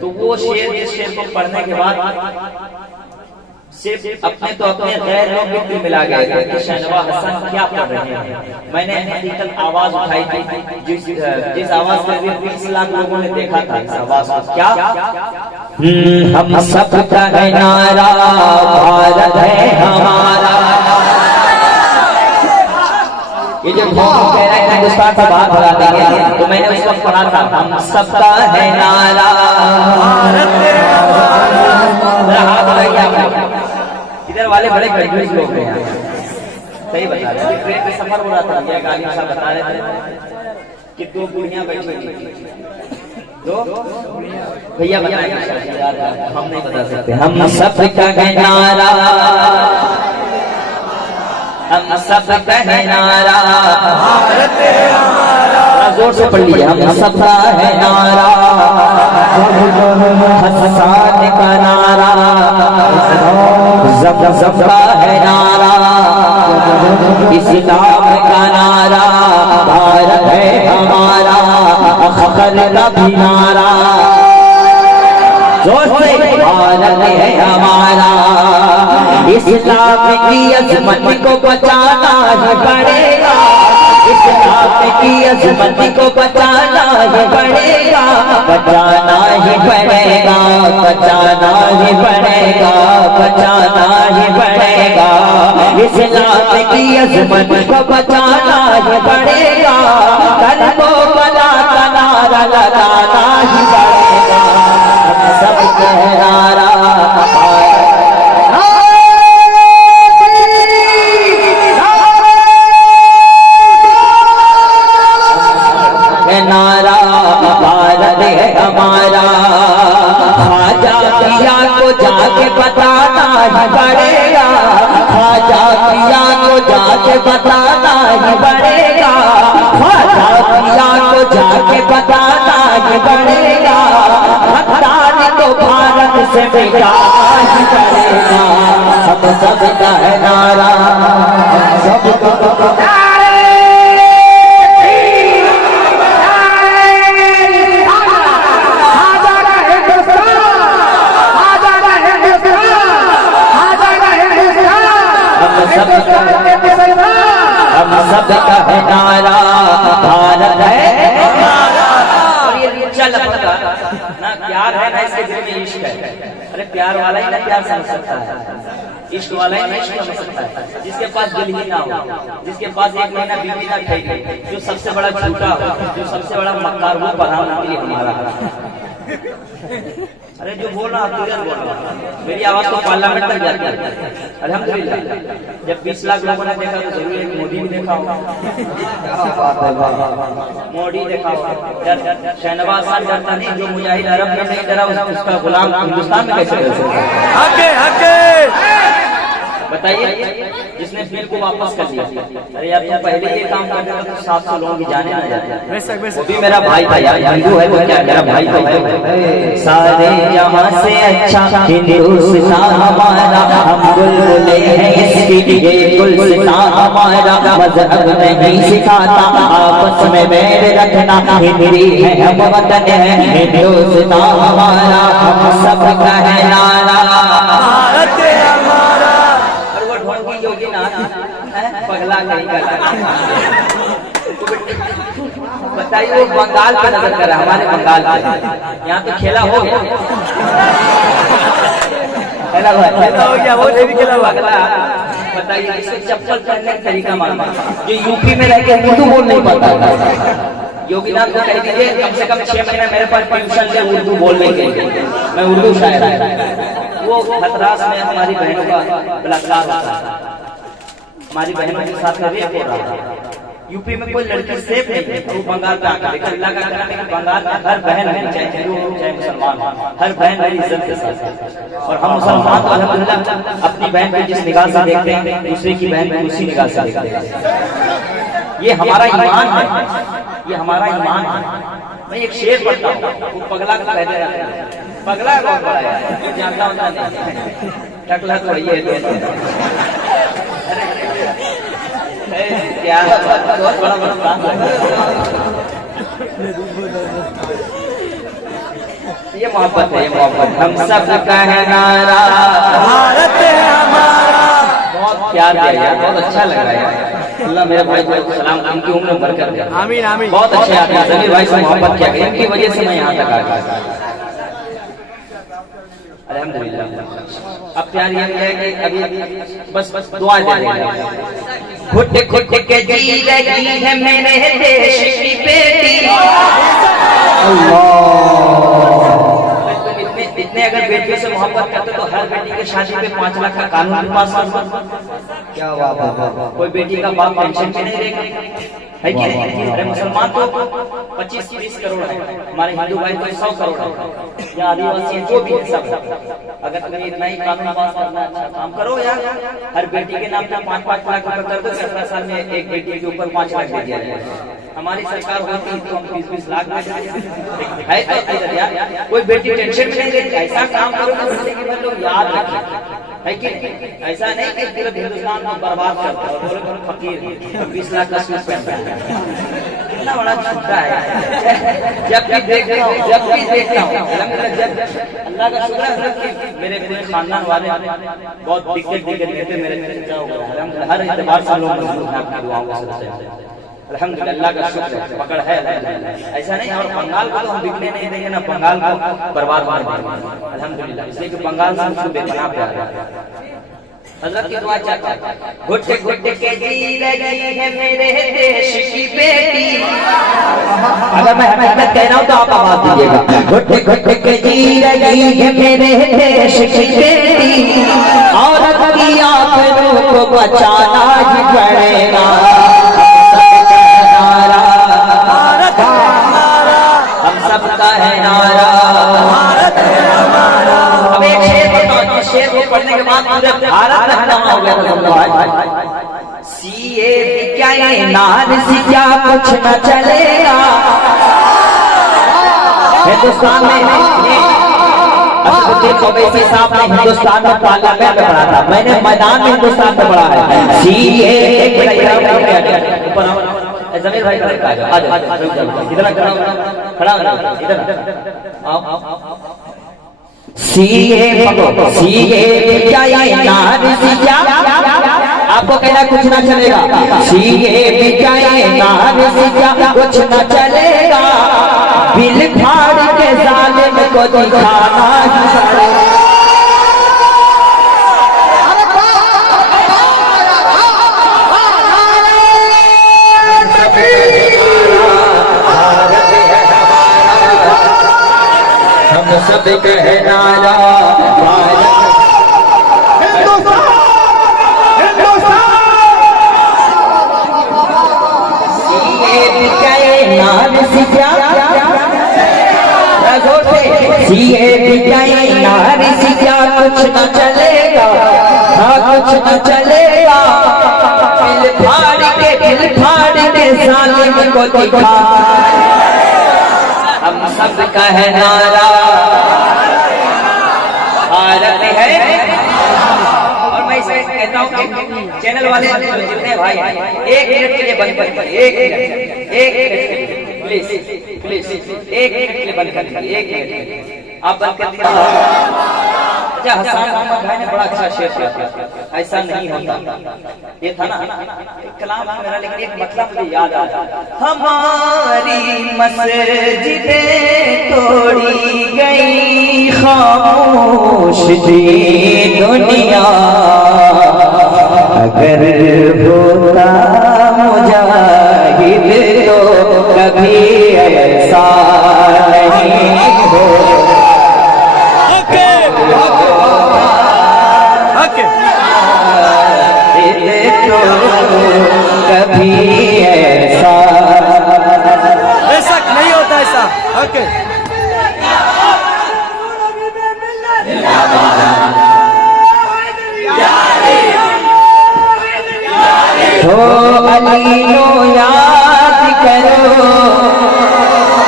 तो वो शेर, जिस शेर को पढ़ने के बाद सिर्फ अपने तो अपने गैर लोग भी मिला गए थे कि शहनवा हसन क्या पढ़ रहे हैं। मैंने हकीकत आवाज उठाई थी, जिस आवाज से 20 लाख लोगों ने देखा था। इस आवाज को क्या हम सबका है नारा, भारत है हमारा। ये जो कह रहे हैं हिंदुस्तान से बाहर भगा देंगे, तो मैंने उस वक्त पढ़ा था हम सबका है नारा, भारत है हमारा। इधर वाले बड़े कंफ्यूज लोग हैं, सही बता रहे हैं। ट्रेन में सफर हो रहा था, ये गाली साहब बता रहे थे कि 2 बुढ़ियां बैठी थी, 2 भैया बताएंगे, हम नहीं बता सकते। हम सबका है नारा, हम सबका है नारा, भारत है हमारा। जोर से पढ़ लीजिए, हम सबका है नारा, हसन का नारा, सबका है नारा, इस्लाम का नारा, भारत है हमारा, फखर का भी नारा, जोर से भारत है हमारा। इस्लाम की अजमत को बचाना ही पड़ेगा, इस्लाम की अजमत को बचाना ही पड़ेगा, बचाना ही पड़ेगा, बचाना ही पड़ेगा, बचाना ही पड़ेगा। इस्लाम की अजमत को बचाना ही पड़ेगा, कलमो बला का नारा लगाना ही पड़ेगा। सब नारा नारा, भारत है हमारा। ख्वाजा पिया को जाके बताना ही पड़ेगा, ख्वाजा पिया को जाके बताना ही पड़ेगा, ख्वाजा पिया को जाके बताना ही पड़ेगा। हताने को भारत से मिटाना ही पड़ेगा। हम सबका है नारा, सबका हम सबका है नारा, भारत है हमारा। और ये चल पता ना, प्यार है ना, इसके दिल में इश्क है। अरे प्यार वाला ही ना प्यार समझ सकता है, इश्क वाला ही ना इश्क समझ सकता है। जिसके पास दिल ही ना हो, जिसके पास 1 महीना बीवी ना खाई, जो सबसे बड़ा झूठा हो, जो सबसे बड़ा मक्कार, वो पढ़ाना के लिए हमारा। अरे जो बोल रहा बोल रहा, मेरी आवाज तो पार्लियामेंट तक जाती है। अल्हम्दुलिल्लाह, जब 20 लाख लोगों ने देखा तो जरूर एक मोदी भी देखा होगा, मोदी देखा होगा। शहनवाज खान डरता नहीं, जो मुजाहिद अरब में नहीं डरा उसका गुलाम हिंदुस्तान में कैसे रह सकता है? बताइए, जिसने बिल को वापस कर दिया। अरे यार तुम पहले ये काम करते हो तो 700 लोगों की जाने ना जाते। वो भी मेरा भाई था यार, हिंदू है तो क्या, मेरा भाई तो है। सारे जहां से अच्छा हिंदुस्तान हमारा, हम बुलबुले हैं इसकी, ये गुलसितान हमारा। मजहब नहीं सिखाता आपस में मेरे रखना, हिंदी है हम वतन है हिंदुस्तान हमारा। हम सबका है नारा, भारत है हमारा। योगी ना पगला नहीं करता। बताइए, वो बंगाल पे नजर कर रहा है, हमारे बंगाल पे। यहाँ तो खेला हो गया, खेला हो गया, वो भी खेला हुआ। बताइए, इसे चप्पल पहनने का तरीका मालूम, जो यूपी में रह के उर्दू बोल नहीं पाता। योगीनाथ को कह दीजिए कम से कम 6 महीना मेरे पास ट्यूशन से उर्दू बोलने के लिए, मैं उर्दू शायर। वो हथरास में हमारी बहनों का बलात्कार होता है, हमारी बहनों के साथ में रेप हो रहा है। यूपी में कोई लड़की सेफ नहीं है, वो बंगाल का आकर देखा। अल्लाह का करम है कि बंगाल में हर बहन है, चाहे हिंदू हो चाहे मुसलमान, हर बहन मेरी इज्जत के साथ है। और हम मुसलमान तो अल्हम्दुलिल्लाह अपनी बहन को जिस निगाह से देखते हैं, दूसरे की बहन को उसी निगाह से देखते हैं। ये हमारा ईमान है, ये हमारा ईमान है। मैं एक शेर पढ़ता हूँ, वो पगला का कहते हैं, पगला बहुत बड़ा है, जानता होता नहीं, टकला तो ये क्या बहुत बड़ा बड़ा काम है। ये मोहब्बत है, ये मोहब्बत। हम सब का है नारा भारत है हमारा। बहुत प्यार दिया यार, बहुत अच्छा लग रहा है यार। अल्लाह मेरे भाई को सलाम, उनकी उम्र में बरकत दे। आमीन आमीन। बहुत अच्छे आदमी हैं, जमीर भाई से मोहब्बत किया गया, इनकी वजह से मैं यहाँ तक आ गया। अल्हम्दुलिल्लाह। अब प्यार ये है कि अभी बस दुआ दे देंगे। घुट घुट के जी लगी है मेरे देश की बेटी। इतने अगर बेटियों से मोहब्बत करते तो हर बेटी की शादी पे 5 लाख का कानून पास कर। क्या बात है, कोई बेटी का बाप पेंशन भी नहीं देगा, है कि नहीं? अरे मुसलमान तो 25-30 करोड़ है, हमारे हिंदू भाई तो 100 करोड़ है, या आदिवासी जो भी है सब। अगर तुम्हें इतना ही कानून पास करना, अच्छा काम करो यार। हर बेटी के नाम पे 5-5 लाख रुपए कर दो, 17 साल में एक बेटी के ऊपर 5 लाख दे दिया जाए। हमारी सरकार होती तो हम 20-20 लाख में है तो इधर यार कोई बेटी टेंशन में नहीं लेती। ऐसा काम करो ना जिंदगी भर लोग याद रखें, है कि ऐसा नहीं कि पूरे हिंदुस्तान को बर्बाद करता है और बोले फकीर 20 लाख का सूट पहनता है। कितना बड़ा छुट्टा है। जब भी देखता हूँ जब अल्लाह का शुक्र है कि मेरे पूरे खानदान वाले बहुत दिक्कत देते मेरे हर एतबार से लोग अल्हम्दुलिल्लाह का शुक्र है, पकड़ है अल्हम्दुलिल्लाह। ऐसा नहीं, और बंगाल को तो हम बिकने नहीं देंगे ना, बंगाल को बर्बाद कर देंगे अल्हम्दुलिल्लाह। इसलिए कि बंगाल से हमको बेपनाह प्यार है। हज़रत की दुआ चाहता है। घुट घुट के जी लगी है मेरे देश की बेटी। अगर मैं हकीकत कह रहा हूँ तो आप आवाज दीजिएगा। घुट घुट के जी लगी है मेरे देश की बेटी, औरत की आबरू को बचाना ही पड़ेगा। हम सबका है नारा भारत है हमारा। अब एक शेर बताओ, शेर को पढ़ने के बाद मुझे भारत रहना हो गया था। सीए क्या ये नार सी क्या कुछ न चलेगा हिंदुस्तान में। असदुद्दीन ओवैसी साहब ने हिंदुस्तान में पार्लियामेंट में पढ़ा था, मैंने मैदान में हिंदुस्तान में पढ़ा है। सीए जमीर भाई इधर सीए क्या ये नार सी क्या आपको कहना कुछ ना चलेगा। सीए क्या ये नार सी क्या कुछ ना चलेगा, बिल फाड़ के जालिम को दिखाना ही सब कहनारा क्या कुछ न चलेगा, कुछ न चलेगा, दिल फाड़ के जालिम को दिखा। हम सब का है नारा भारत है। और मैं इसे कहता हूँ कि चैनल वाले जितने भाई हैं 1 मिनट के लिए बंद कर, 1 मिनट प्लीज प्लीज 1 मिनट के लिए बंद कर, 1 मिनट आप बंद कर दीजिए। अच्छा, हसन मोहम्मद भाई ने बड़ा अच्छा शेर किया, ऐसा नहीं होता। ये था ना एक कलाम था मेरा, लेकिन एक मतलब मुझे याद आ रहा। हमारी मस्जिदें तोड़ी गई, खामोश थी दुनिया, अगर होता मुजाहिद तो कभी ऐसा नहीं हो। कभी ऐसा नहीं होता ऐसा। ओके तो अलीनो याद करो।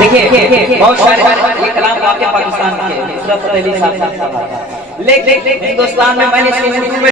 देखिए बहुत सारे ये कलाम आपके पाकिस्तान के, लेकिन हिंदुस्तान में मैंने